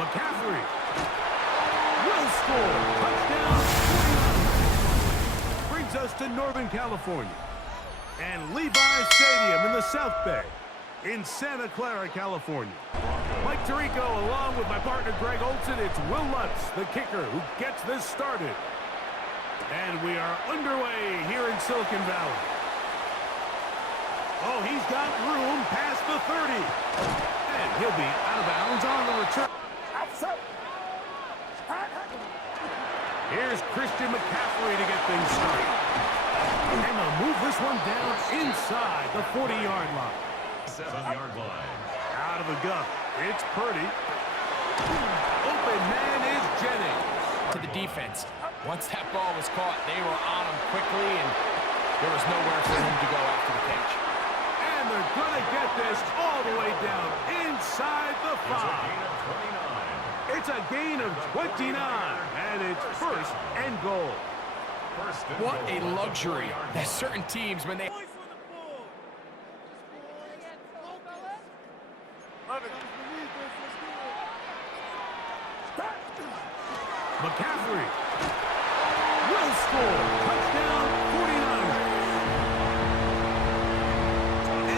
McCaffrey will score. Touchdown, 49. Brings us to Northern California and Levi's Stadium in the South Bay in Santa Clara, California. Mike Tirico along with my partner Greg Olson. It's Will Lutz, the kicker, who gets this started. And we are underway here in Silicon Valley. Oh, he's got room past the 30. And he'll be out of bounds on the return. Here's Christian McCaffrey to get things started. And they'll move this one down inside the 40-yard line. 7-yard line. Out of the gun. It's Purdy. Open man is Jennings. To the defense. Once that ball was caught, they were on him quickly, and there was nowhere for him to go after the catch. And they're going to get this all the way down inside the 5. It's a gain of 29, and it's first and goal. What a luxury that certain teams, when they... McCaffrey will score. Touchdown, 49.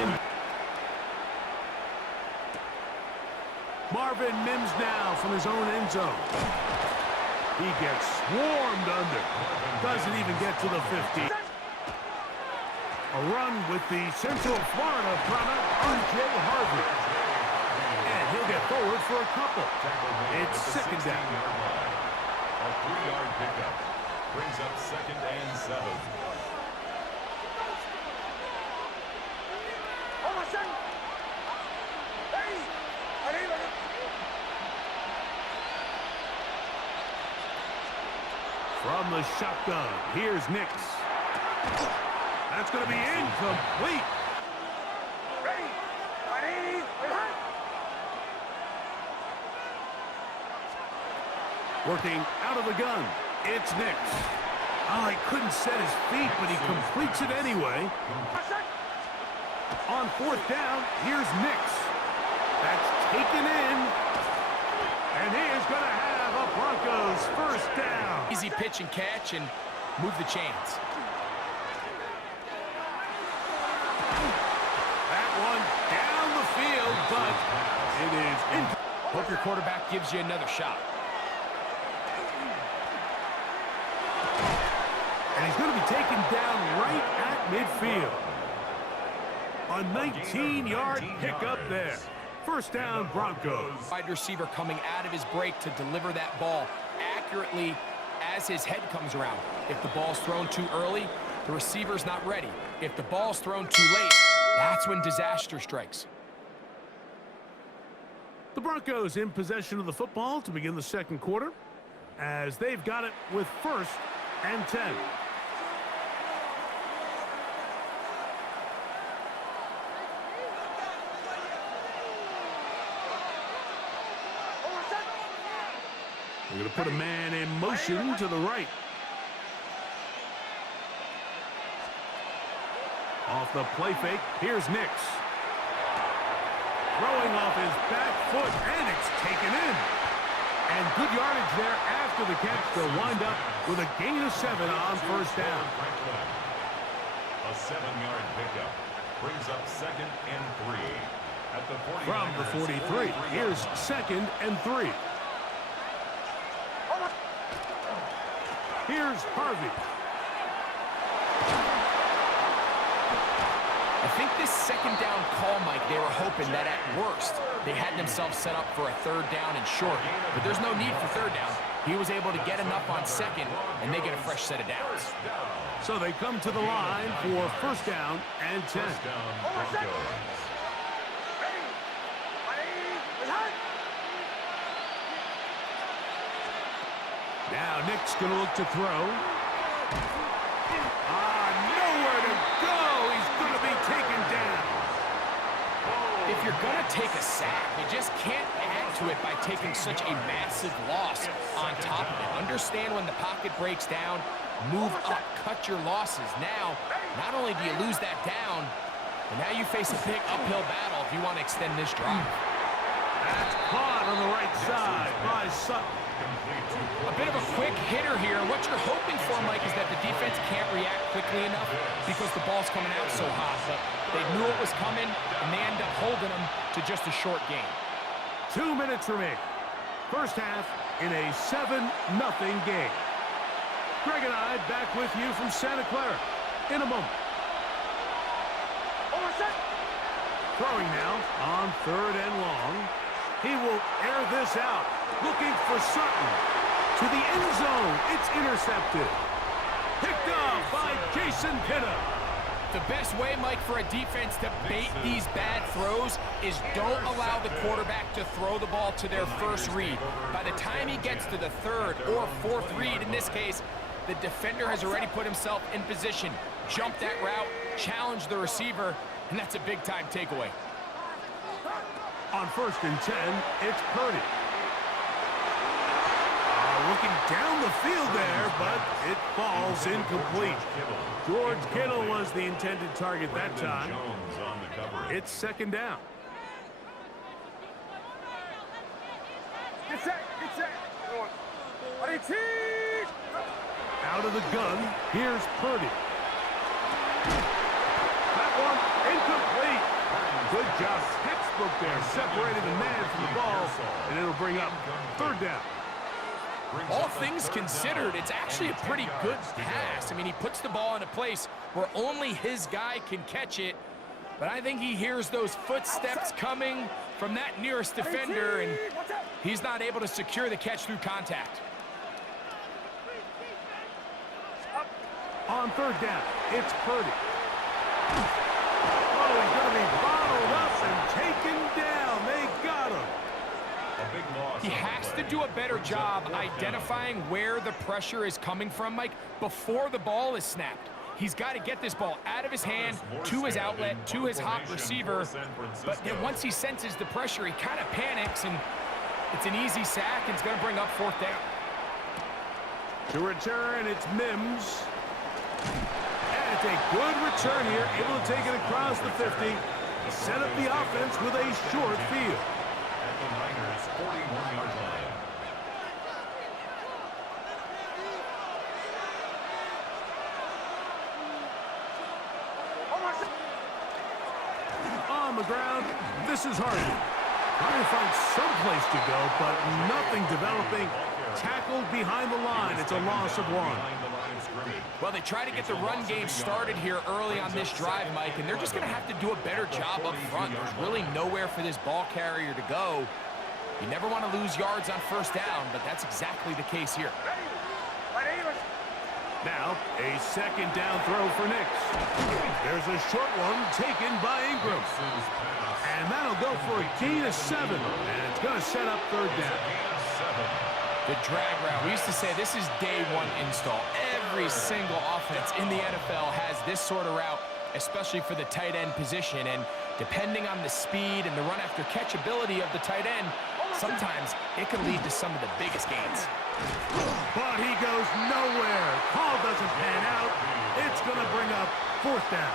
And Marvin Mims now from his own end zone. He gets swarmed under. Doesn't even get to the 50. A run with the Central Florida product, R.J. Harvey. And he'll get forward for a couple. It's second down. A 3-yard pickup brings up 2nd and 7. From the shotgun, here's Nix. That's going to be incomplete. Working out of the gun, it's Nix. Oh, he couldn't set his feet, but he completes it anyway. On 4th down, here's Nix. That's taken in. And he is going to have a Broncos first down. Easy pitch and catch and move the chains. That one down the field, but it is in. Hope your quarterback gives you another shot. And he's going to be taken down right at midfield. A 19-yard pickup there. First down, Broncos. Wide receiver coming out of his break to deliver that ball accurately as his head comes around. If the ball's thrown too early, the receiver's not ready. If the ball's thrown too late, that's when disaster strikes. The Broncos in possession of the football to begin the second quarter, as they've got it with 1st and 10. We're going to put a man in motion to the right. Off the play fake, here's Nix. Throwing off his back foot, and it's taken in. And good yardage there after the catch. They'll wind up with a gain of 7 on first down. A 7-yard pickup brings up 2nd and 3. At the 49ers, From the 43, here's 2nd and 3. Here's Harvey. I think this second down call, Mike, they were hoping that at worst they had themselves set up for a 3rd down and short. But there's no need for 3rd down. He was able to get enough on 2nd, and they get a fresh set of downs. So they come to the line for first down and 10. First down, Broncos. Now Nick's going to look to throw. Nowhere to go. He's going to be taken down. If you're going to take a sack, you just can't add to it by taking such a massive loss on top of it. Understand when the pocket breaks down, move up, cut your losses. Now, not only do you lose that down, but now you face a big uphill battle if you want to extend this drive. That's caught on the right side. Sutton. A bit of a quick hitter here. And what you're hoping for, Mike, is that the defense can't react quickly enough because the ball's coming out so hot. But they knew it was coming, and they end up holding them to just a short game. 2 minutes remaining. First half in a 7-0 game. Greg and I back with you from Santa Clara in a moment. Throwing now on 3rd and long. He will air this out. Looking for Sutton. To the end zone. It's intercepted. Picked off by Jason Pinna. The best way, Mike, for a defense to bait these bad throws is don't allow the quarterback to throw the ball to their first read. By the time he gets to the 3rd or 4th read, in this case, the defender has already put himself in position, jumped that route, challenged the receiver, and that's a big-time takeaway. On 1st and 10, it's Purdy. Looking down the field there, but it falls incomplete. George Kittle was the intended target that time. It's 2nd down. Out of the gun, here's Purdy. That one incomplete. Good job. Textbook there, separating the man from the ball, and it'll bring up 3rd down. All things considered, it's actually a pretty good pass. I mean, he puts the ball in a place where only his guy can catch it, but I think he hears those footsteps coming from that nearest defender, and he's not able to secure the catch through contact. On 3rd down, it's Purdy. Oh, he's going to be bottled up and taken down. They got him. He has to do a better job identifying where the pressure is coming from, Mike, before the ball is snapped. He's got to get this ball out of his hand, to his outlet, to his hot receiver. But then once he senses the pressure, he kind of panics, and it's an easy sack, and it's going to bring up 4th down. To return, it's Mims. And it's a good return here, able to take it across the 50. Set up the offense with a short field. At the Niners' 41-yard line. On the ground, this is Hardy. Trying to find some place to go, but nothing developing. Tackled behind the line. It's a loss of 1. Well, they try to get the run game started here early on this drive, Mike, and they're just going to have to do a better job up front. There's really nowhere for this ball carrier to go. You never want to lose yards on 1st down, but that's exactly the case here. Now, a 2nd down throw for Nix. There's a short one taken by Ingram. And that'll go for a gain of 7. And it's going to set up 3rd down. The drag route. We used to say this is day 1 install. Every single offense in the NFL has this sort of route, especially for the tight end position. And depending on the speed and the run after catch ability of the tight end, sometimes it can lead to some of the biggest gains. But he goes nowhere. Call doesn't pan out. It's going to bring up 4th down.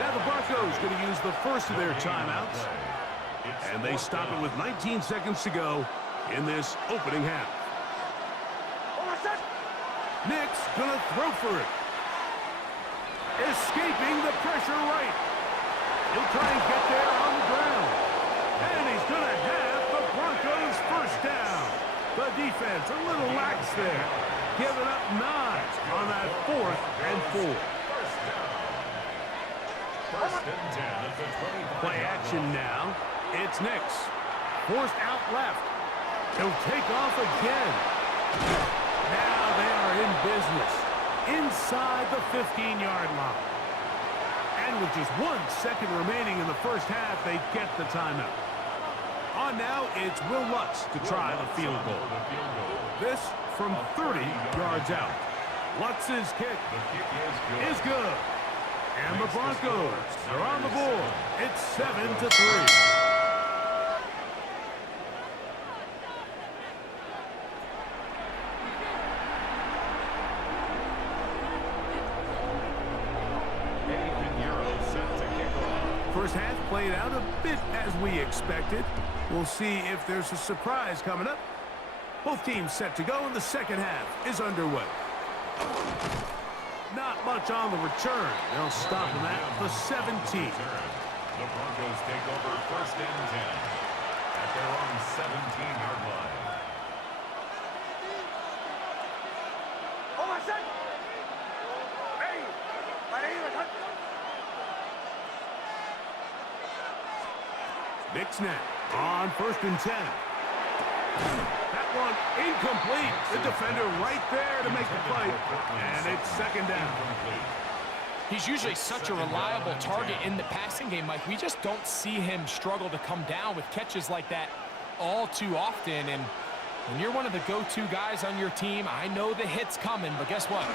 Now the Broncos going to use the first of their timeouts. And they stop it with 19 seconds to go in this opening half. Nick's gonna throw for it. Escaping the pressure right. He'll try and get there on the ground. And he's gonna have the Broncos 1st down. The defense a little lax there. Giving up 9 on that 4th and 4. Play action now. It's Nix. Forced out left. He'll take off again. Now they are in business. Inside the 15-yard line. And with just 1 second remaining in the first half, they get the timeout. On now, it's Will Lutz to try the field goal. This from 30 yards out. Lutz's kick is good. And the Broncos are on the board. It's 7-3. First half played out a bit as we expected. We'll see if there's a surprise coming up Both teams set to go, and the second half is underway. Not much on the return. They'll stop him at the 17. The Broncos take over 1st and 10 at their own 17-yard line. Big snap on 1st and 10. That one incomplete. The defender right there to make the play. And it's 2nd down. He's usually such a reliable target in the passing game, Mike. We just don't see him struggle to come down with catches like that all too often. And when you're one of the go-to guys on your team, I know the hit's coming, but guess what?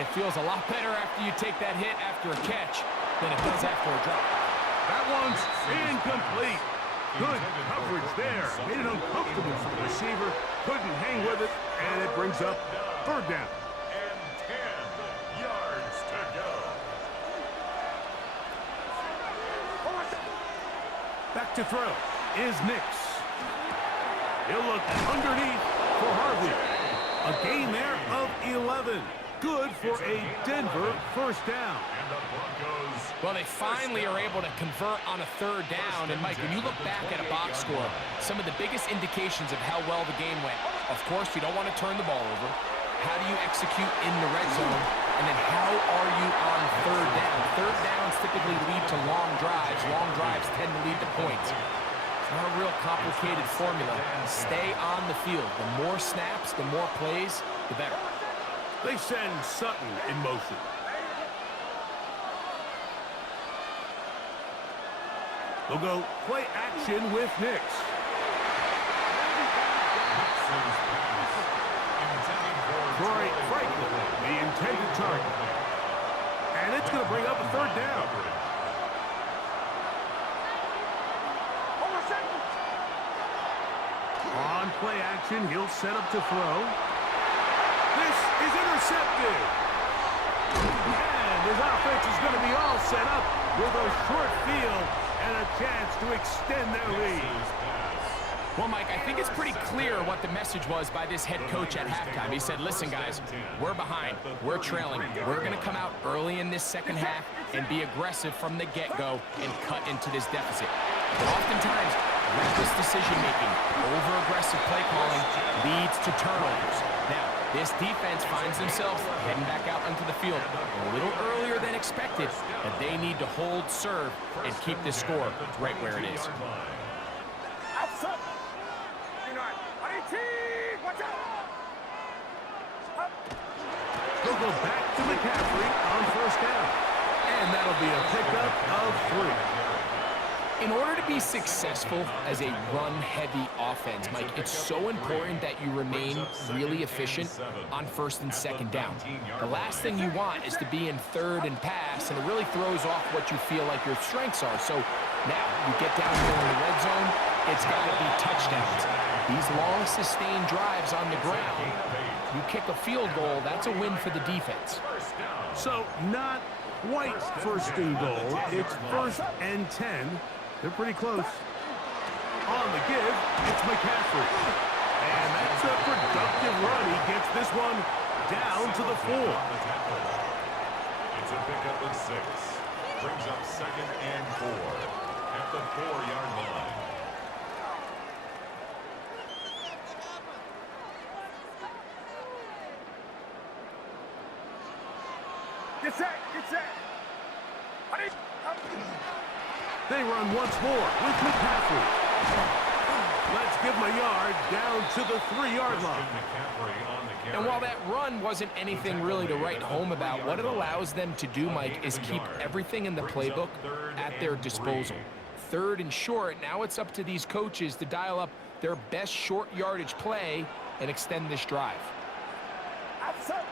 It feels a lot better after you take that hit after a catch than it does after a drop. That one's incomplete. Good coverage there. Made it uncomfortable for the receiver. Couldn't hang with it, and it brings up 3rd down. And 10 yards to go. Back to throw is Nix. He'll look underneath for Harvey. A gain there of 11. Good for a Denver 1st down. And the Broncos. Well, they finally are able to convert on a 3rd down. And, Mike, when you look back at a box score, some of the biggest indications of how well the game went, of course, you don't want to turn the ball over. How do you execute in the red zone? And then how are you on 3rd down? 3rd downs typically lead to long drives. Long drives tend to lead to points. It's not a real complicated formula. Stay on the field. The more snaps, the more plays, the better. They send Sutton in motion. They'll go play action with Nix. Troy Franklin, the intended target. And it's going to bring up a 3rd down. On play action, he'll set up to throw. This is intercepted. And his offense is going to be all set up with a short field and a chance to extend their lead. Well, Mike, I think it's pretty clear what the message was by this head coach at halftime. He said, listen, guys, we're behind. We're trailing. We're going to come out early in this second half and be aggressive from the get-go and cut into this deficit. But oftentimes, reckless decision-making, over-aggressive play calling leads to turnovers. Now, this defense finds themselves heading back out onto the field a little earlier than expected, but they need to hold serve and keep this score right where it is. They'll go back to McCaffrey on 1st down. And that'll be a pickup of 3. In order to be successful as a run-heavy offense, Mike, it's so important that you remain really efficient on 1st and 2nd down. The last thing you want is to be in 3rd and pass, and it really throws off what you feel like your strengths are. So now you get down here in the red zone, it's got to be touchdowns. These long, sustained drives on the ground, you kick a field goal, that's a win for the defense. So not quite 1st and goal. It's 1st and 10. They're pretty close. On the give, it's McCaffrey. And that's a productive run. He gets this one down to the 4. It's a pickup of 6. Brings up 2nd and 4 at the 4-yard line. Get set, get set. They run once more with McCaffrey. Let's give him a yard down to the 3-yard line. And while that run wasn't anything really to write home about, what it allows them to do, Mike, is keep everything in the playbook at their disposal. 3rd and short, now it's up to these coaches to dial up their best short yardage play and extend this drive. What's up?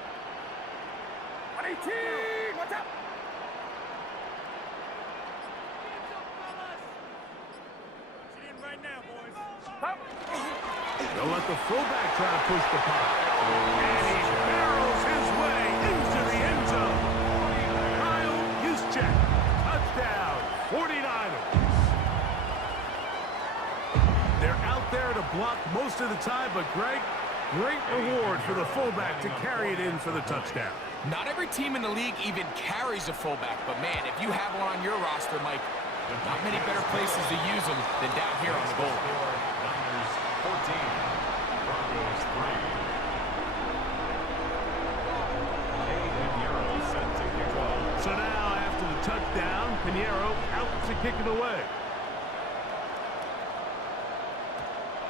They'll let the fullback try to push the puck. And he barrels his way into the end zone. Kyle Juszczyk, touchdown, 49ers. They're out there to block most of the time, but Greg, Great reward for the fullback to carry it in for the touchdown. Not every team in the league even carries a fullback, but man, if you have one on your roster, Mike, not many better places to use them than down here on the goal. Niners 14, Broncos 3. Pinheiro set to kick off. So now, after the touchdown, Pinheiro out to kick it away.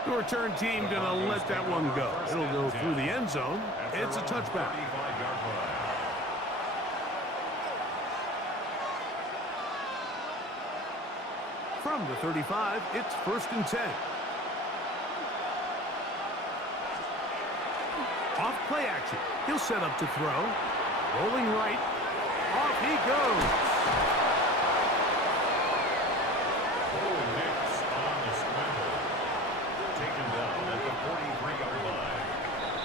The return team gonna let that one go. It'll go through the end zone. It's a touchback. From the 35, it's 1st and 10. Off play action. He'll set up to throw. Rolling right. Off he goes. On the scramble. Taken down at the 43-yard line.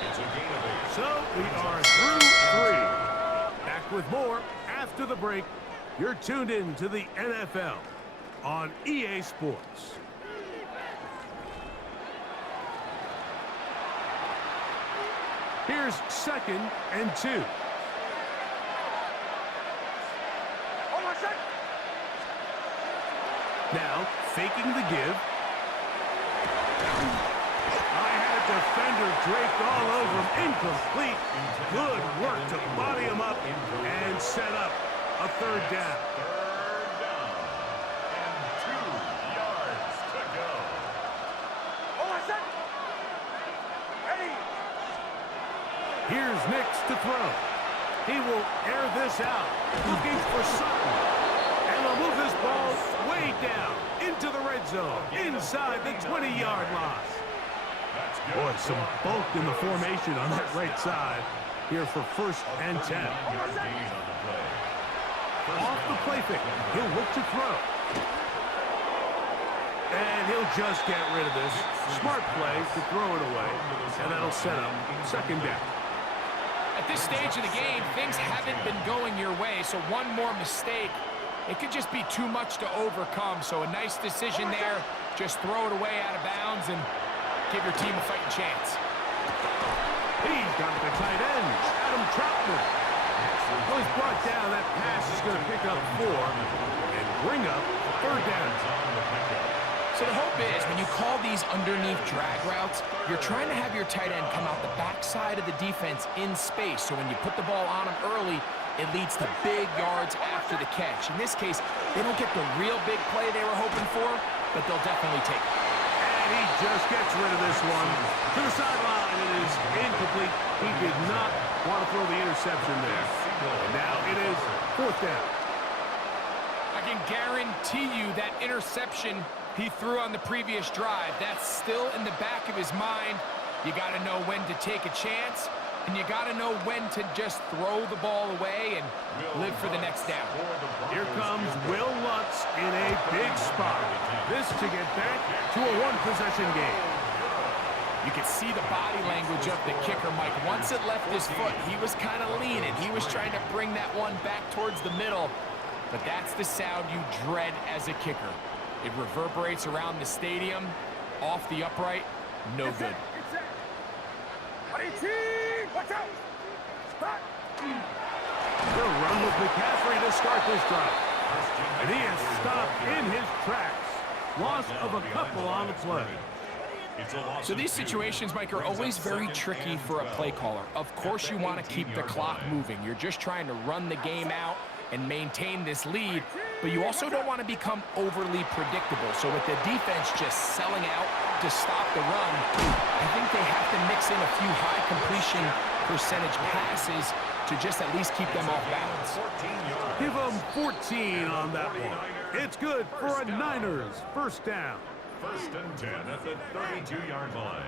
It's a gain of 8. So we are through 3. Back with more after the break. You're tuned in to the NFL on EA Sports. Here's 2nd and 2. Now, faking the give. I had a defender draped all over him. Incomplete. Good work to body him up and set up a 3rd down. Here's Nix to throw. He will air this out. Looking for Sutton. And they'll move this ball way down into the red zone. Inside the 20-yard line. Boy, some bulk in the formation on that right side. Here for 1st and 10. Off the play fake. He'll look to throw. And he'll just get rid of this. Smart play to throw it away. And that'll set up 2nd down. At this stage of the game, things haven't been going your way, so one more mistake, it could just be too much to overcome. So a nice decision there. Just throw it away out of bounds and give your team a fighting chance. He's got the tight end, Adam Troutman. Well, he's brought down. That pass is going to pick up 4 and bring up 3rd down. So the hope is when you call these underneath drag routes, you're trying to have your tight end come out the backside of the defense in space. So when you put the ball on him early, it leads to big yards after the catch. In this case, they don't get the real big play they were hoping for, but they'll definitely take it. And he just gets rid of this one. To the sideline, it is incomplete. He did not want to throw the interception there. And now it is 4th down. I can guarantee you that interception he threw on the previous drive, that's still in the back of his mind. You got to know when to take a chance, and you got to know when to just throw the ball away and live for the next down. Here comes Will Lutz in a big spot. This to get back to a 1-possession game. You can see the body language of the kicker, Mike. Once it left his foot, he was kind of leaning. He was trying to bring that one back towards the middle, but that's the sound you dread as a kicker. It reverberates around the stadium, off the upright, no good. They'll run with McCaffrey to start this drive. And he is stopped in his tracks. Loss of a couple on the play. So these situations, Mike, are always very tricky for a play caller. Of course you want to keep the clock moving. You're just trying to run the game out and maintain this lead, but you also don't want to become overly predictable. So with the defense just selling out to stop the run, I think they have to mix in a few high completion percentage passes to just at least keep them off balance. Give them 14 on that one. It's good for a Niners 1st down. 1st and 10 at the 32-yard line.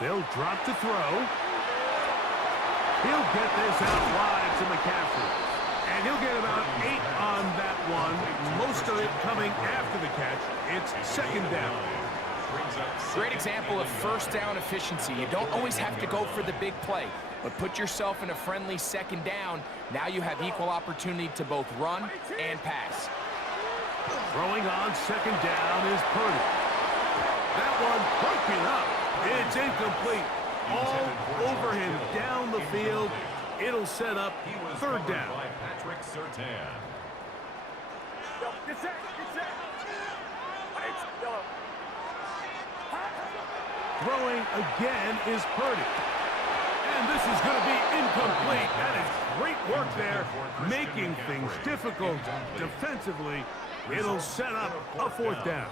They'll drop to throw. He'll get this out wide to McCaffrey. And he'll get about 8 on that one. Most of it coming after the catch. It's 2nd down. Brings up Great example of first down efficiency. You don't always have to go for the big play, but put yourself in a friendly second down. Now you have equal opportunity to both run and pass. Throwing on second down is Purdy. That one broken up. It's incomplete. All over him down the field. It'll set up third down. By Patrick Surtain. Throwing again is Purdy. And this is going to be incomplete. That is great work there, making things difficult defensively. It'll set up a fourth down.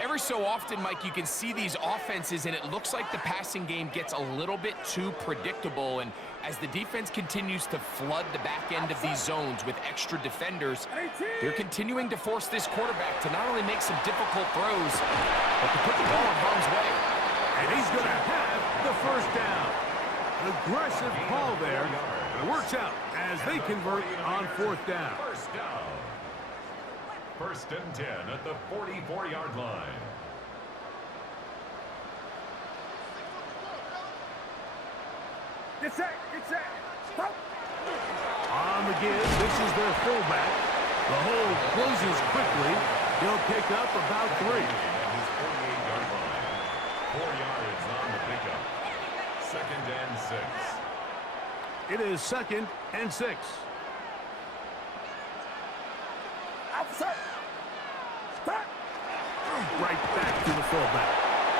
Every so often, Mike, you can see these offenses, and it looks like the passing game gets a little bit too predictable. And as the defense continues to flood the back end of these zones with extra defenders, they're continuing to force this quarterback to not only make some difficult throws, but to put the ball in harm's way. And he's going to have the first down. An aggressive call there. And it works out as they convert on fourth down. First down. First and 10 at the 44-yard line. Get set. On the give, this is their fullback. The hole closes quickly. He'll pick up about 3. At his 48-yard line. 4 yards on the pickup. Second and 6. It is second and 6. Right back to the fullback.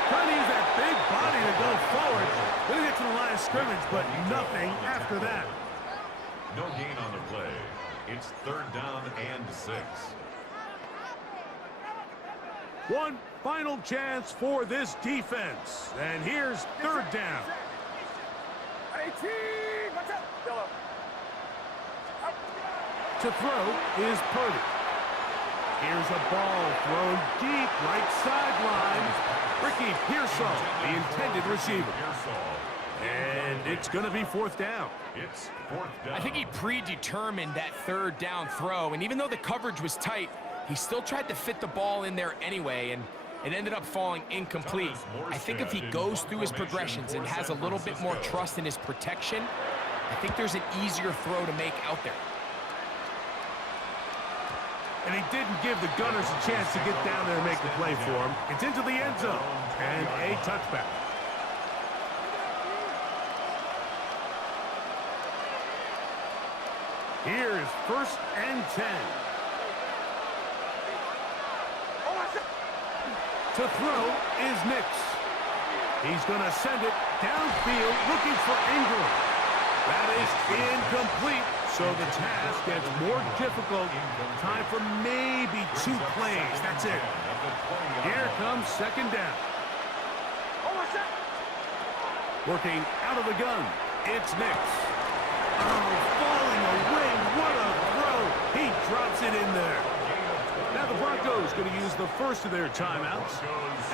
Trying to use that big body to go forward. Gonna get to the line of scrimmage, but nothing after that. No gain on the play. It's third down and 6. One final chance for this defense. And here's third down. To throw is Purdy. Here's a ball thrown deep right sideline. Ricky Pearsall, the intended receiver. And it's going to be fourth down. It's fourth down. I think he predetermined that third down throw, and even though the coverage was tight, he still tried to fit the ball in there anyway, and it ended up falling incomplete. I think if he goes through his progressions and has a little bit more trust in his protection, I think there's an easier throw to make out there. And he didn't give the Gunners a chance to get down there and make the play for him. It's into the end zone and a touchback. Here's first and 10. To throw is Nix. He's going to send it downfield looking for Ingram. That is incomplete. So the task gets more difficult. Time for maybe 2 plays. That's it. Here comes second down. Working out of the gun. It's Nix. Oh, falling away. What a throw. He drops it in there. Now the Broncos going to use the first of their timeouts.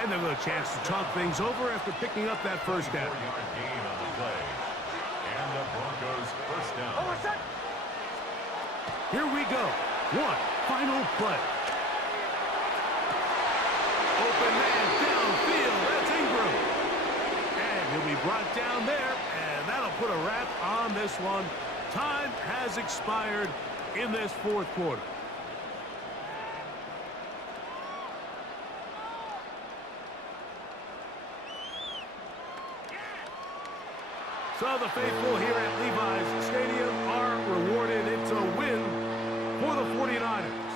And they've got a chance to talk things over after picking up that first down. And the Broncos first down. Here we go. One final play. Open man downfield. That's Ingram. And he'll be brought down there, and that'll put a wrap on this one. Time has expired in this fourth quarter. So the faithful here at Levi's Stadium are rewarded. It's a win for the 49ers.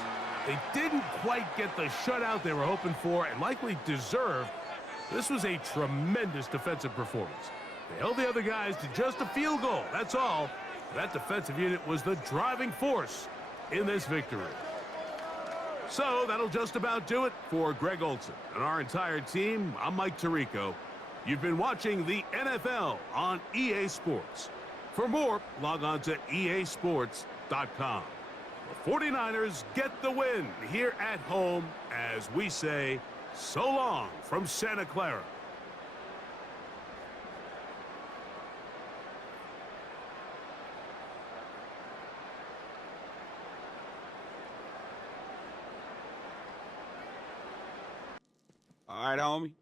They didn't quite get the shutout they were hoping for and likely deserved. This was a tremendous defensive performance. They held the other guys to just a field goal. That's all. That defensive unit was the driving force in this victory. So that'll just about do it for Greg Olson and our entire team. I'm Mike Tirico. You've been watching the NFL on EA Sports. For more, log on to easports.com. The 49ers get the win here at home as we say so long from Santa Clara. All right, homie.